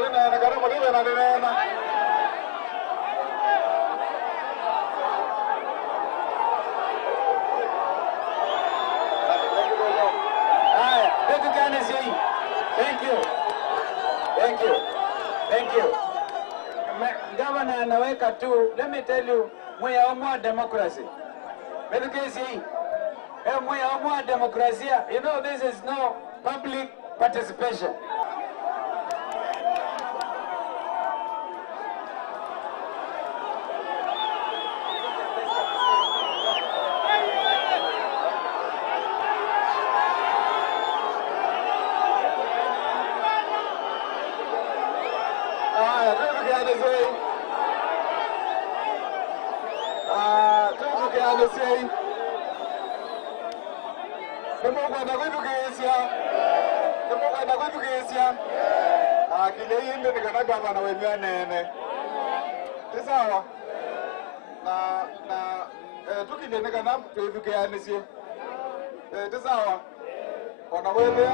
na nene kana muliwe na nene. Thank you. Governor anaweka tu, let me tell you, mwe omwa democracy. Medukezi, mwe omwa democracy. You know this is no public participation. Kileyinde nikana gavana wenye nene. Tisawa. Tukile nikana tuivuke anisye. Tisawa. Ona wewe